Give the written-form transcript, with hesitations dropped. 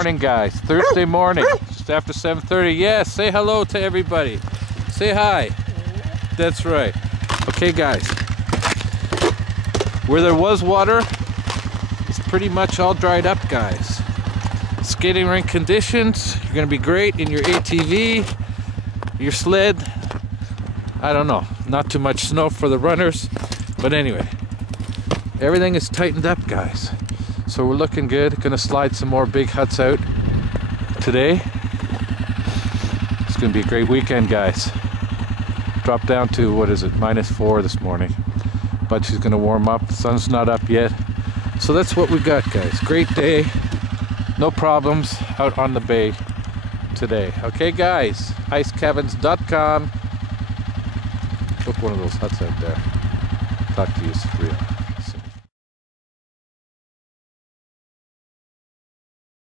Morning, guys. Thursday morning, just after 7:30. Yes, say hello to everybody. Say hi. That's right. Okay, guys. Where there was water, it's pretty much all dried up, guys. Skating rink conditions, you're gonna be great in your ATV, your sled. I don't know, not too much snow for the runners, but anyway, everything is tightened up, guys. So we're looking good. Gonna slide some more big huts out today. It's gonna be a great weekend, guys. Dropped down to, what is it, -4 this morning. But she's gonna warm up. The sun's not up yet. So that's what we got, guys. Great day. No problems out on the bay today. Okay, guys. IceCabins.com. Book one of those huts out there. Talk to you, Sabrina.